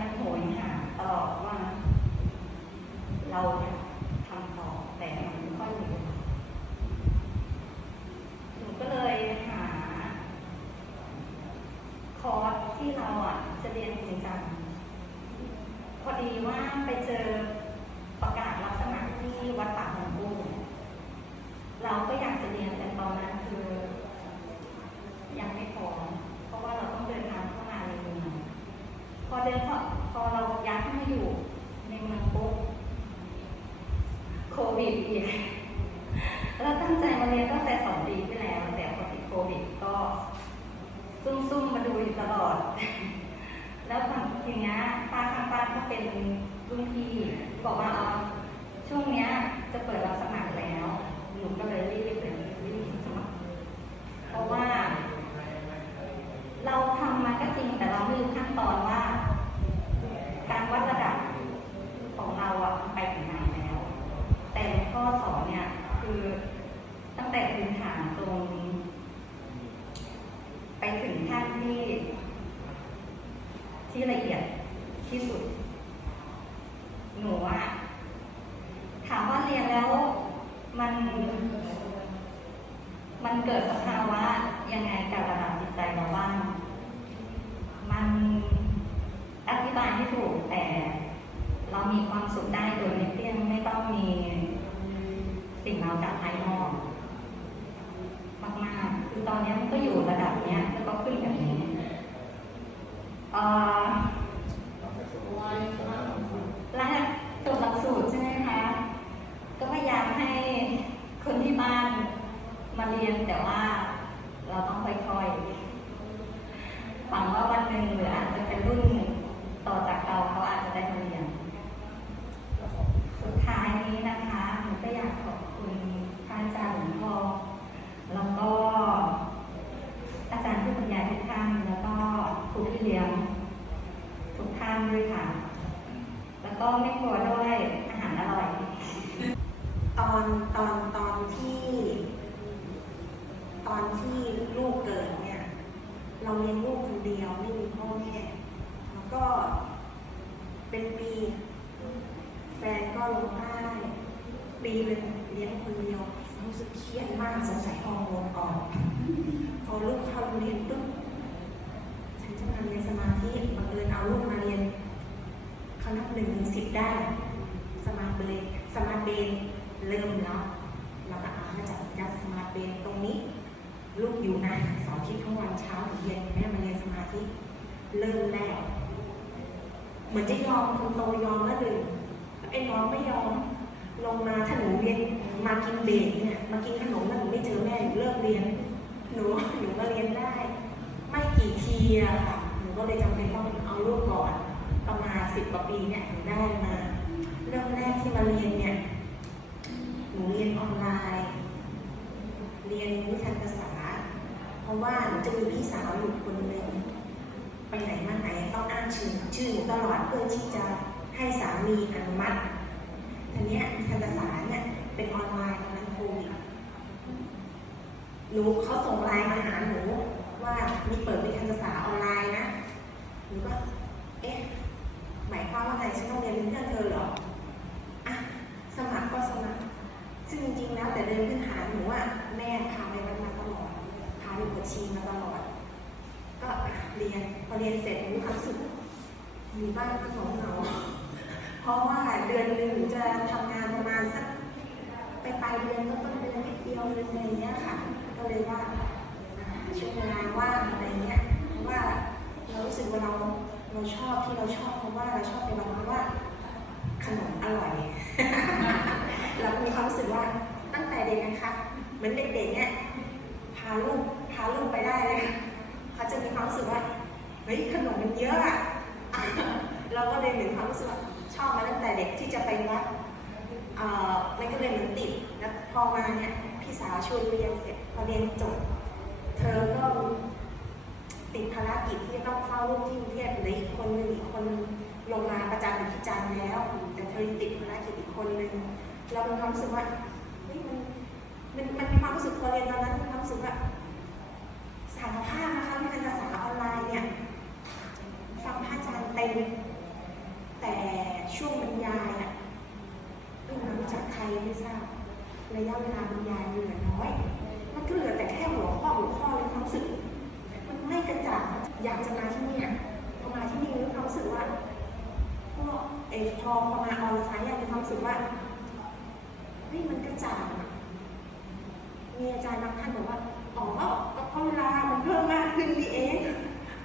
มันโหยหาตลอดว่า เราเนี่ยทำต่อแต่มันไม่ค่อยมีเวลาหนูก็เลยหา คอร์สที่เราอะ จะเรียนจริงจังพอดีว่าไปเจอประกาศรับสมัครที่วัดป่าหงกุ้งเราก็อยากจะเรียนแต่ตอนนั้นคือ ยังไม่พร้อม อเดินพอพอเราย้ายเข้ามาอยู่ในเมืองปุ๊บโควิดอีกเราตั้งใจมาเรียนตั้งแต่สองปีที่แล้ว แต่พอติดโควิดก็ซุ่มๆมาดูอยู่ตลอด แล้วฝั่งทีเนี้ยป้าข้างบ้านก็เป็นรุ่นพี่บอกว่าเอาช่วงเนี้ยจะเปิดรับสมัครแล้ว หนูก็เลยรีบไปรีบสมัคร เพราะว่า เราทำมาก็จริงแต่เราไม่รู้ขั้นตอนว่า การวัดระดับของเราอะไปถึงไหนแล้ว แต่หลวงพ่อสอนเนี่ย คือตั้งแต่พื้นฐานตรง ไปถึงขั้นที่ ที่ละเอียดที่สุด หนูอะถามว่าเรียนแล้วมัน มันเกิดสภาวะยังไงกับระดับจิตใจเราบ้าง มันอธิบายไม่ถูกแต่เรามีความสุขได้โดยไม่เตี้ยงไม่ต้องมีสิ่งเราจากภายนอกมากๆคือตอนนี้มันก็อยู่ระดับเนี้ยแล้วก็ขึ้นแบบนี้ เอ่อและจบหลักสูตรใช่ไหมคะ ก็พยายามให้คนที่บ้านมาเรียนแต่ว่าเราต้องค่อยๆ ฝังว่าวันหนึ่งหรืออาจจะเป็นรุ่นต่อจากเราเขาอาจจะได้มาเรียน สุดท้ายนี้นะคะหนูก็อยากขอบคุณพระอาจารย์หลวงพ่อ แล้วก็อาจารย์ผู้บรรยายทุกท่าน แล้วก็ครูพี่เลี้ยงทุกท่านด้วยค่ะ แล้วก็ไม่กลัวด้วยอาหารอร่อย ตอนตอนตอนที่ ตอนที่ลูกเกิดเนี่ย เราเลี้ยงลูก คนเดียวไม่มีพ่อแม่แล้วก็เป็นปีแฟนก็ลงใต้ปีหนึ่งเลี้ยงคนเดียวรู้สึกเครียดมากสงสัยฮอร์โมนออกพอลูกเข้าเรียนปุ๊บฉันจะมาเรียนสมาธิบังเอิญเอาลูกมาเรียนเขานับหนึ่งถึงสิบได้ สมาเบนสมาเบนเริ่มแล้วเราก็อาจัดยัดสมาเบนตรงนี้ ลูกอยู่นะสอาทิตย์ทั้งวันเช้าถึงเย็นแม่มาเรียนสมาธิเริ่มแล้วเหมือนจะยอมคนโตยอมแล้วดึงไอ้น้องไม่ยอมลงมาถ้าหนูเรียนมากินเบรกเนี่ยมากินขนมแล้วหนูไม่เจอแม่หนูเลิกเรียนหนูหนูมาเรียนได้ ไม่กี่ทีอะค่ะหนูก็เลยจำเป็นต้องเอาลูกก่อนประมาณสิบกว่าปีเนี่ยถึงได้มาเริ่มแรกที่มาเรียนเนี่ยหนูเรียนออนไลน์ เรียนวิทยาศาสตร์ เพราะว่าหนูจะมีพี่สาวอยู่คนหนึ่งไปไหนมาไหนต้องอ้างชื่อชื่อหนูตลอดเพื่อที่จะให้สามีอนุมัติทีนี้ยวิทยาศาสตร์เนี่ยเป็นออนไลน์ตอนนั้นโควิดหนูเขาส่งไลน์มาหาหนูว่ามีเปิดวิทยาศาสตร์ออนไลน์นะหนูก็เอ๊ะหมายความว่าไงฉันต้องเรียนเป็นเพื่อนเธอเหรออะสมัครก็สมัครซึ่งจริงๆแล้วแต่เดินพื้นฐานหนูว่าแม่พาไปวัดมาตลอด พาไปบวชชีมาตลอด ก็เรียนพอเรียนเสร็จหนูมีความสุขอยู่บ้านก็เหงาเหงาเพราะว่าเดือนหนึ่งจะทำงานประมาณสักไปปลายเดือนก็ต้นเดือนนิดเดียวเดือนอะไรอย่างเงี้ยค่ะ ก็เลยว่าช่วงเวลาว่างอะไรเงี้ยเพราะว่าเรารู้สึกว่าเราเราชอบที่เราชอบเพราะว่าเราชอบในวันเพราะว่าขนมอร่อยเรามีความรู้สึกว่าตั้งแต่เด็กนะคะ เหมือนเด็กๆเนี่ยาลูกพาลูกไปได้เลยเขาจะมีความรู้สึกว่าเฮ้ยขนมมันเยอะอะเราก็เลยมีความรู้สึกว่าชอบมาตั้งแต่เด็กที่จะไปวัดเออมันก็เลยเหมือนติดแล้วพอมาเนี่ยพี่สาวชวนเรียนเสร็จพอเรียนจบเธอก็ติดภารกิจที่จะต้องเฝ้าลูกที่กรุงเทพเหลืออีกคนหนึงอีกคนลงมาประจำอยู่ที่จันทร์แล้ว แต่เธอติดภารกิจอีกคนหนึงเรามีความรู้สึกว่าเฮ้ยมัน มันมันมีความรู้สึกพอเรียนตอนนั้นมีความรู้สึกว่าสารภาพนะคะที่เป็นภาษาออนไลน์เนี่ยฟังพระอาจารย์เต็มแต่ช่วงบรรยายอะไม่รู้จักใครไม่ทราบระยะเวลาบรรยายเหลือน้อย มันก็เหลือแต่แค่หัวข้อหัวข้อเลยความรู้สึก มันไม่กระจ่างอยากจะมาที่นี่พอมาที่นี่มีความรู้สึกว่าก็เออพอพอมาออนไซต์อะมีความรู้สึกว่าเฮ้ยมันกระจ่าง มีอาจารย์บางท่านบอกว่า อ๋อก็เพราะเวลามันเพิ่มมากขึ้นนี่เอง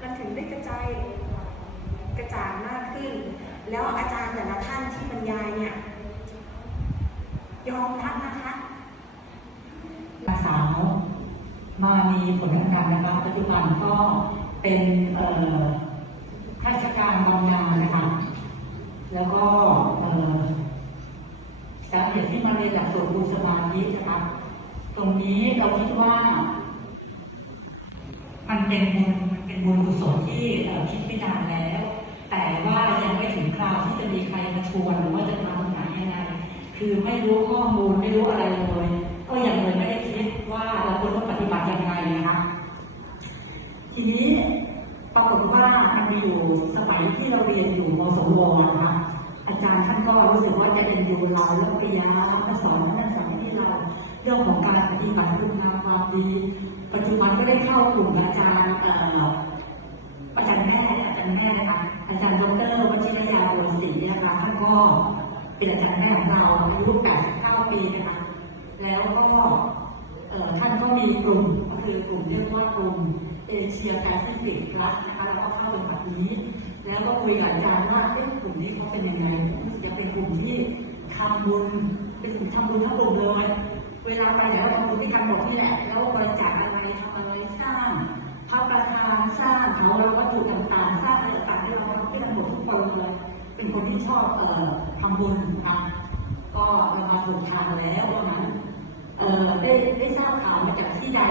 มันถึงได้กระจายกระจางมากขึ้น แล้วอาจารย์แต่ละท่านที่บรรยายเนี่ยยอมรับนะคะนางสาวมามีผลงานนะคะปัจจุบันก็เป็นเอ่อข้าราชการบำนาญนะคะ แล้วก็สาเหตุที่มาเรียนหลักสูตรบุญสมาธินะคะ ตรงนี้เราคิดว่า มันเป็นบุญมันเป็นบุญกุศลที่เอ่อคิดไม่นานแล้ว แต่ว่ายังไม่ถึงคราวที่จะมีใครมาชวนหรือว่าจะมาตรงไหนยังไงคือไม่รู้ข้อมูลไม่รู้อะไรเลย ก็ยังเลยไม่ได้คิดว่าเราควรต้องปฏิบัติยังไงนะคะทีนี้ปรากฏว่ามันมีอยู่สมัยที่เราเรียนอยู่มสวนะคะอาจารย์ท่านก็รู้สึกว่าจะเป็นดูเราเรื่องปิยามาสอนนักสอนที่เรา เรื่องของการปฏิบัติคุณงามความดี ปัจจุบันก็ได้เข้ากลุ่มอาจารย์อาจารย์แม่อาจารย์แม่นะคะอาจารย์ดรวชิรยาบุญศรีนะคะท่านก็เป็นอาจารย์แม่ของเราอายุ 89 ปีนะคะแล้วก็เอ่อท่านก็มีกลุ่มก็คือกลุ่มเรียกว่ากลุ่มเอเชียแปซิฟิกรัฐนะคะเราก็เข้าเป็นแบบนี้ แล้วก็คุยกับอาจารย์ว่าเอ๊ะกลุ่มนี้เขาเป็นยังไงจะเป็นกลุ่มที่ทำบุญเป็นกลุ่มทำบุญทั้งกลุ่มเลย เวลาไปแล้วทำบุญที่กันหมดนี่แหละแล้วบริจาคอะไรทำอะไรสร้างพระประธานสร้างเขาเราวัตถุต่างๆสร้างอะไรต่างๆที่เราทำที่เราหมดทุกคนเลยเป็นคนที่ชอบเอ่อทำบุญนะก็เรามาถูกทางแล้วว่างั้นเอ่อได้ได้ทราบข่าวมาจากที่ใด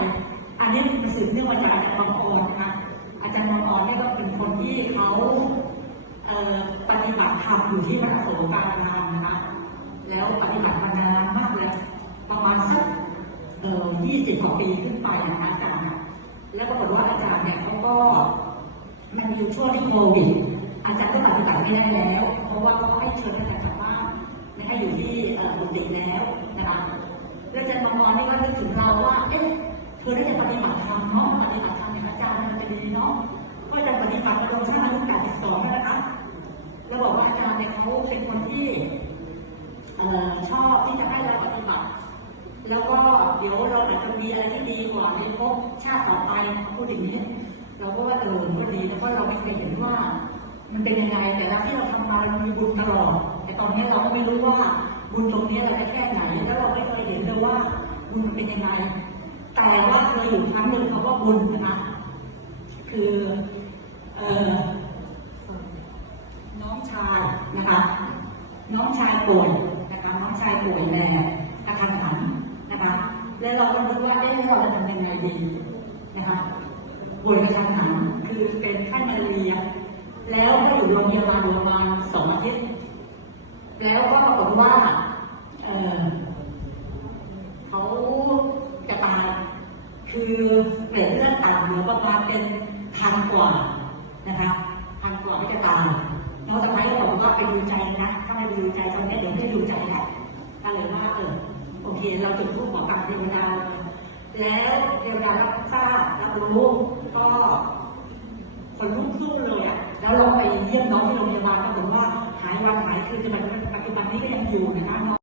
อันนี้มันสืบเนื่องมาจากอาจารย์บางออนนะคะอาจารย์บางออนเนี่ยก็เป็นคนที่เขาเอ่อปฏิบัติธรรมอยู่ที่วัดโศกการนามนะคะแล้วปฏิบัติมานานมาก ประมาณสักเอ่อ20กว่าปีขึ้นไปนะคะอาจารย์นะแล้วปรากฏว่าอาจารย์เนี่ยเขาก็มันมีอยู่ช่วงที่โควิด อาจารย์ก็ปฏิบัติไม่ได้แล้ว เพราะว่าเขาให้เชิญอาจารย์กลับบ้านไม่ให้อยู่ที่เอ่อกุฏิแล้วนะคะแล้วอาจารย์บางวันนี่ก็นึกถึงเราว่า เอ๊ะเธอได้จะปฏิบัติธรรมเนาะปฏิบัติธรรมเนี่ยอาจารย์มันจะดีเนาะก็อาจารย์ปฏิบัติมาโดยท่านอายุ82แล้วนะคะแล้วบอกว่าอาจารย์เนี่ยเขาเป็นคนที่เอ่อชอบที่จะให้เราปฏิบัติ แล้วก็เดี๋ยวเราอาจจะมีอะไรที่ดีกว่าในภพชาติต่อไปพูดอย่างนี้ เราก็ว่าเออก็ดีแล้วก็เราไม่เคยเห็นว่า มันเป็นยังไง แต่ละที่เราทำมาเรามีบุญตลอด แต่ตอนนี้เราก็ไม่รู้ว่าบุญตรงนี้เราจะแค่ไหน แล้วเราไม่เคยเห็นเลยว่าบุญมันเป็นยังไง แต่ว่าเคยอยู่ครั้งหนึ่งคำว่าบุญนะคะคือเอ่อน้องชายนะคะ น้องชายป่วยนะคะน้องชายป่วยแน่กระทันหันนะคะ แล้ว เราก็รู้ว่าเอ๊ะเราจะทำยังไงดีนะคะป่วยกระทันหันคือเป็นไข้มาเรียแล้วก็อยู่โรงพยาบาลประมาณสองอาทิตย์แล้วก็ปรากฏว่าเออเขาจะตายคือเกล็ดเลือดต่ำเหลือประมาณเป็นพันกว่านะคะพันกว่าที่จะตายน้องสะพ้ายก็บอกว่าไปดูใจนะ ทีเคเราจุดทูปขอกับเทวดาเลยแล้วเทวดารับทราบรับรู้ก็คนลุกสู้เลยอะแล้วเราไปเยี่ยมน้องที่โรงพยาบาลปรากฏว่าหายวันหายคืนจนปัจจุบันนี้ก็ยังอยู่นะคะ